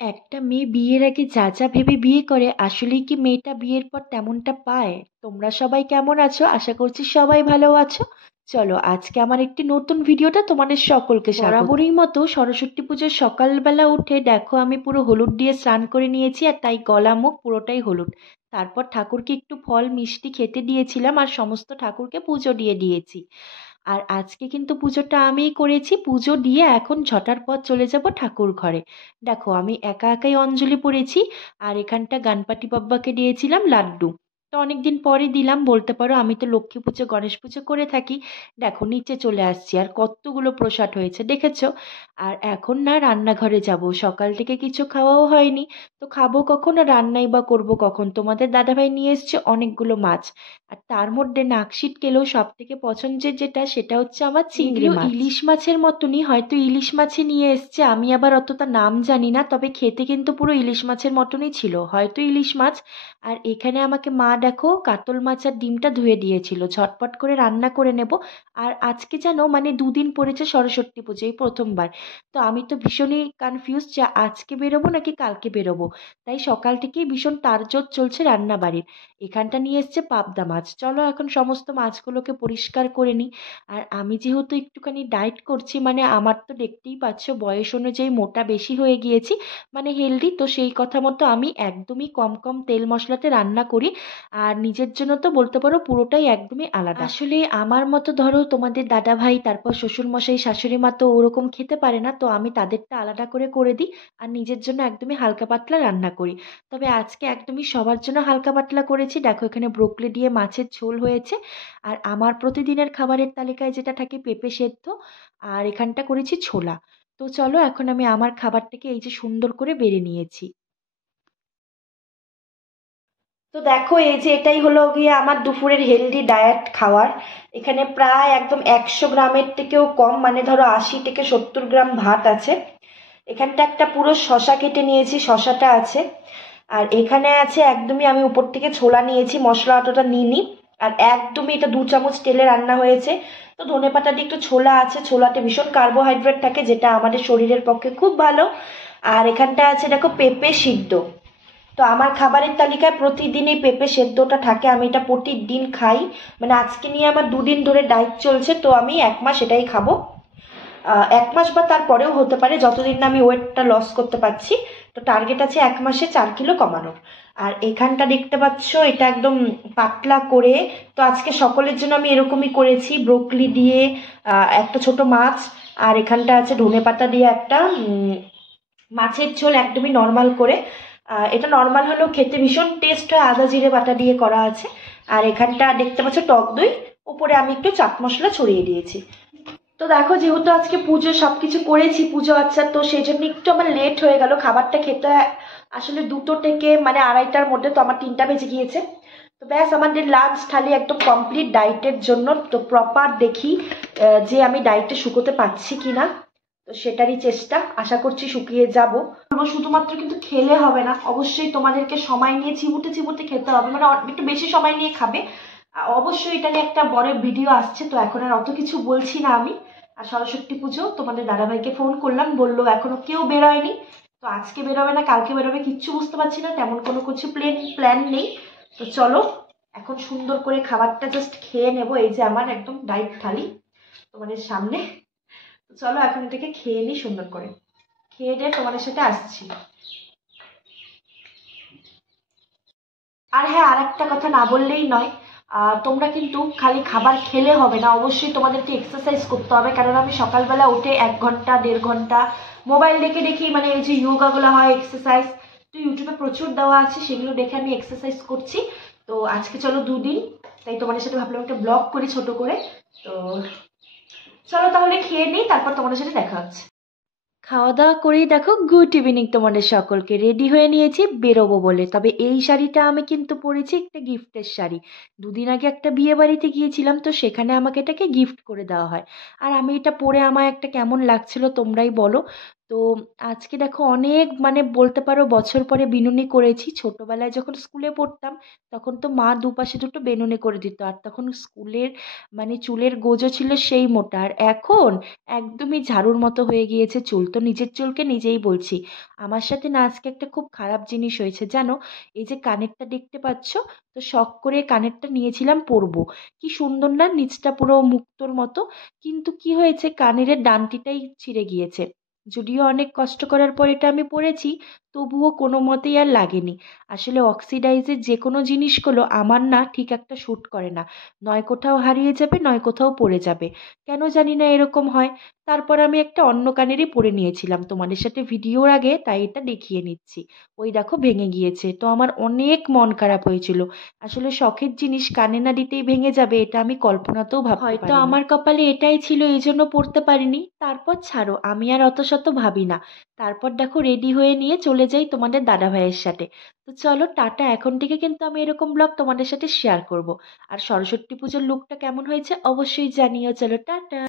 একটা মেয়ে বিয়ের আগে যা যা ভেবে বিয়ে করে আসলেই কি মেয়েটা বিয়ের পর তেমনটা পায়? তোমরা সবাই কেমন আছো? আশা করছি সবাই ভালো আছো। চলো আজকে আমার একটি নতুন ভিডিওটা তোমাদের সকলকে স্বাগত। বরাবরই মতো সরস্বতী পুজোর সকালবেলা উঠে দেখো আমি পুরো হলুদ দিয়ে স্নান করে নিয়েছি, আর তাই গলা মুখ পুরোটাই হলুদ। তারপর ঠাকুরকে একটু ফল মিষ্টি খেতে দিয়েছিলাম আর সমস্ত ঠাকুরকে পুজো দিয়ে দিয়েছি। আর আজকে কিন্তু পুজোটা আমিই করেছি। পুজো দিয়ে এখন ঝটার পর চলে যাব ঠাকুর ঘরে। দেখো আমি একা একাই অঞ্জলি পড়েছি, আর এখানটা গণপতি বাব্বাকে দিয়েছিলাম লাড্ডু। তো অনেকদিন পরে দিলাম বলতে পারো, আমি তো লক্ষ্মী পুজো গণেশ পুজো করে থাকি। দেখো নিচে চলে আসছি, আর কতগুলো প্রসাদ হয়েছে দেখেছো। আর এখন না রান্নাঘরে যাব, সকাল থেকে কিছু খাওয়াও হয়নি। তো খাবো কখন আর রান্নাই বা করবো কখন? তোমাদের দাদাভাই নিয়ে এসছে অনেকগুলো মাছ, আর তার মধ্যে নাক সিটকেলেও সব থেকে পছন্দের যেটা সেটা হচ্ছে আমার চিংড়ি মাছ। ইলিশ মাছের মতনই, হয়তো ইলিশ মাছই নিয়ে এসছে, আমি আবার অতটা নাম জানি না, তবে খেতে কিন্তু পুরো ইলিশ মাছের মতনই ছিল, হয়তো ইলিশ মাছ। আর এখানে আমাকে মা দেখো কাতল মাছ আর ডিমটা ধুয়ে দিয়েছিল, ঝটপট করে রান্না করে নেব। আর আজকে যেন মানে দুদিন পড়েছে সরস্বতী পুজো, এই প্রথমবার। তো আমি তো ভীষণই কনফিউজ যে আজকে বেরোবো নাকি কালকে বেরোবো। তাই সকাল থেকেই ভীষণ তাড়জোড় চলছে রান্না বাড়ির। এখানটা নিয়ে এসছে পাবদা মাছ, চলো এখন সমস্ত মাছগুলোকে পরিষ্কার করে নিই। আর আমি যেহেতু একটুখানি ডায়েট করছি, মানে আমার তো দেখতেই পাচ্ছ বয়স অনুযায়ী মোটা বেশি হয়ে গিয়েছি, মানে হেলদি, তো সেই কথা মতো আমি একদমই কম কম তেল মশলাতে রান্না করি। আর নিজের জন্য তো বলতে পারো পুরোটাই একদমই আলাদা। আসলে আমার মতো ধরো তোমাদের দাদা ভাই, তারপর শ্বশুর মশাই শাশুড়ি মা তো ওরকম খেতে পারে না, তো আমি তাদেরটা আলাদা করে করে দিই। আর নিজের জন্য একদমই হালকা পাতলা রান্না করি। তবে আজকে একদমই সবার জন্য হালকা পাতলা করেছি। দেখো এখানে ব্রোকলি দিয়ে মাছের ঝোল হয়েছে, আর আমার প্রতিদিনের খাবারের তালিকায় যেটা থাকে পেঁপে সেদ্ধ, আর এখানটা করেছি ছোলা। তো চলো এখন আমি আমার খাবারটাকে এই যে সুন্দর করে বেড়ে নিয়েছি। তো দেখো এই যে এটাই হলো গিয়ে আমার দুপুরের হেলদি ডায়েট খাওয়ার। এখানে প্রায় একদম 100 গ্রামের থেকেও কম, মানে ধরো 80 থেকে 70 গ্রাম ভাত আছে। এখানটা একটা পুরো শশা কেটে নিয়েছি, শশাটা আছে। আর এখানে আছে একদমই, আমি উপর থেকে ছোলা নিয়েছি, মশলা অতটা নিইনি। আর একদমই এটা 2 চামচ তেলে রান্না হয়েছে। তো ধনেপাতা দিয়ে একটু ছোলা আছে, ছোলাতে ভীষণ কার্বোহাইড্রেট থাকে যেটা আমাদের শরীরের পক্ষে খুব ভালো। আর এখানটা আছে দেখো পেঁপে সিদ্ধ। তো আমার খাবারের তালিকায় প্রতিদিনই পেঁপে সেদ্ধটা থাকে, আমি এটা প্রতিদিন খাই। মানে আজকে নিয়ে আমার 2 দিন ধরে ডায়েট চলছে, তো আমি 1 মাস এটাই খাবো। 1 মাস বা তারপরেও হতে পারে, যতদিন না আমি ওয়েটটা লস করতে পারছি। তো টার্গেট আছে 1 মাসে 4 কিলো কমানোর। আর এখানটা দেখতে পাচ্ছ এটা একদম পাতলা করে। তো আজকে সকলের জন্য আমি এরকমই করেছি, ব্রোকলি দিয়ে একটা ছোট মাছ। আর এখানটা আছে ধনেপাতা দিয়ে একটা মাছের ঝোল, একদমই নর্মাল করে। এটা নর্মাল হলেও খেতে ভীষণ টেস্ট হয়, আদা জিরে বাটা দিয়ে করা আছে। আর এখানটা দেখতে পাচ্ছ টক দই, উপরে আমি একটু চাট মশলা ছড়িয়ে দিয়েছি। তো দেখো যেহেতু আজকে পুজো সবকিছু করেছি, পুজো আচ্ছা, তো সেই জন্য একটু আমার লেট হয়ে গেল খাবারটা খেতে। আসলে 2টো থেকে মানে 2:30টার মধ্যে, তো আমার 3টা বেজে গিয়েছে। তো ব্যাস আমাদের লাঞ্চ থালি একদম কমপ্লিট ডায়েটের জন্য। তো প্রপার দেখি যে আমি ডায়েটে শুকোতে পারছি কিনা। তো সেটারই চেষ্টা, আশা করছি শুকিয়ে যাব। শুধুমাত্র কিন্তু খেলে হবে না, অবশ্যই তোমাদেরকে সময় নিয়ে চিবুতে চিবুতে খেতে হবে, মানে একটু বেশি সময় নিয়ে খাবে। অবশ্যই এটা নিয়ে একটা বড় ভিডিও আসছে, তো এখন আর অত কিছু বলছি না আমি। আর সরস্বতী পুজো তোমাদের দাদাভাইকে ফোন করলাম, বললো এখনো কেউ বেরোয়নি। তো আজকে বেরোবে না কালকে বেরোবে কিচ্ছু বুঝতে পারছি না, তেমন কোনো কিছু প্ল্যান নেই। তো চলো এখন সুন্দর করে খাবারটা জাস্ট খেয়ে নেবো। এই যে আমার একদম ডাইট থালি তোমাদের সামনে। তো চলো এখন এটাকে খেয়ে নিই সুন্দর করে, খেয়ে দিয়ে তোমাদের সাথে আসছি। আর হ্যাঁ, আর একটা কথা না বললেই নয়, তোমরা কিন্তু খালি খাবার খেলে হবে না, অবশ্যই তোমাদেরকে এক্সারসাইজ করতে হবে। কারণ আমি সকালবেলা উঠে 1 ঘন্টা 1.5 ঘন্টা মোবাইল দেখে দেখি, মানে এই যে যোগাগুলো হয় এক্সারসাইজ, তো ইউটিউবে প্রচুর দেওয়া আছে, সেগুলো দেখে আমি এক্সারসাইজ করছি। তো আজকে চলো 2 দিন, তাই তোমাদের সাথে ভাবলাম একটা ব্লগ করি ছোট করে। তো চলো তাহলে খেয়ে নিই, তারপর তোমাদের সাথে দেখা হচ্ছে। খাওয়া দাওয়া করেই দেখো গুড ইভিনিং তোমাদের সকলকে, রেডি হয়ে নিয়েছি বেরোবো বলে। তবে এই শাড়িটা আমি কিন্তু পরেছি একটা গিফটের শাড়ি। 2 দিন আগে একটা বিয়ে বাড়িতে গিয়েছিলাম, তো সেখানে আমাকে এটাকে গিফট করে দেওয়া হয়। আর আমি এটা পরে আমার একটা কেমন লাগছিল তোমরাই বলো। তো আজকে দেখো অনেক মানে বলতে পারো বছর পরে বিনুনি করেছি। ছোটবেলায় যখন স্কুলে পড়তাম তখন তো মা দুপাশে দুটো বেনুনি করে দিত, আর তখন স্কুলের মানে চুলের গোজো ছিল সেই মোটা, আর এখন একদমই ঝাড়ুর মতো হয়ে গিয়েছে চুল। তো নিজের চুলকে নিজেই বলছি। আমার সাথে না আজকে একটা খুব খারাপ জিনিস হয়েছে জানো। এই যে কানেরটা দেখতে পাচ্ছ, তো শখ করে কানেরটা নিয়েছিলাম পরবো, কি সুন্দর না, নিচটা পুরো মুক্তোর মতো। কিন্তু কি হয়েছে, কানের ডান্টিটাই ছিঁড়ে গিয়েছে। যদিও অনেক কষ্ট করার পর এটা আমি পড়েছি, তবুও কোনো মতেই আর লাগেনি। আসলে অক্সিডাইজের যে কোনো জিনিসগুলো আমার না ঠিক একটা শ্যুট করে না, নয় কোথাও হারিয়ে যাবে নয় কোথাও পড়ে যাবে। কেন জানি না এরকম হয়। তারপর আমি একটা অন্য কানেরই পরে নিয়েছিলাম তোমাদের সাথে ভিডিওর আগে, তাই এটা দেখিয়ে নিচ্ছি। ওই দেখো ভেঙে গিয়েছে, তো আমার অনেক মন খারাপ হয়েছিল। আসলে শখের জিনিস কানে না দিতেই ভেঙে যাবে এটা আমি কল্পনাতেও ভাবতে পারিনি। হয়তো আমার কপালে এটাই ছিল, এই জন্য পড়তে পারিনি। তারপর ছাড়ো, আমি আর অত শত ভাবি না। তারপর দেখো রেডি হয়ে নিয়ে চলে যাই তোমাদের দাদা ভাইয়ের সাথে। তো চলো টাটা, এখন থেকে কিন্তু আমি এরকম ব্লগ তোমাদের সাথে শেয়ার করব। আর সরস্বতী পুজোর লুকটা কেমন হয়েছে অবশ্যই জানিও। চলো টাটা।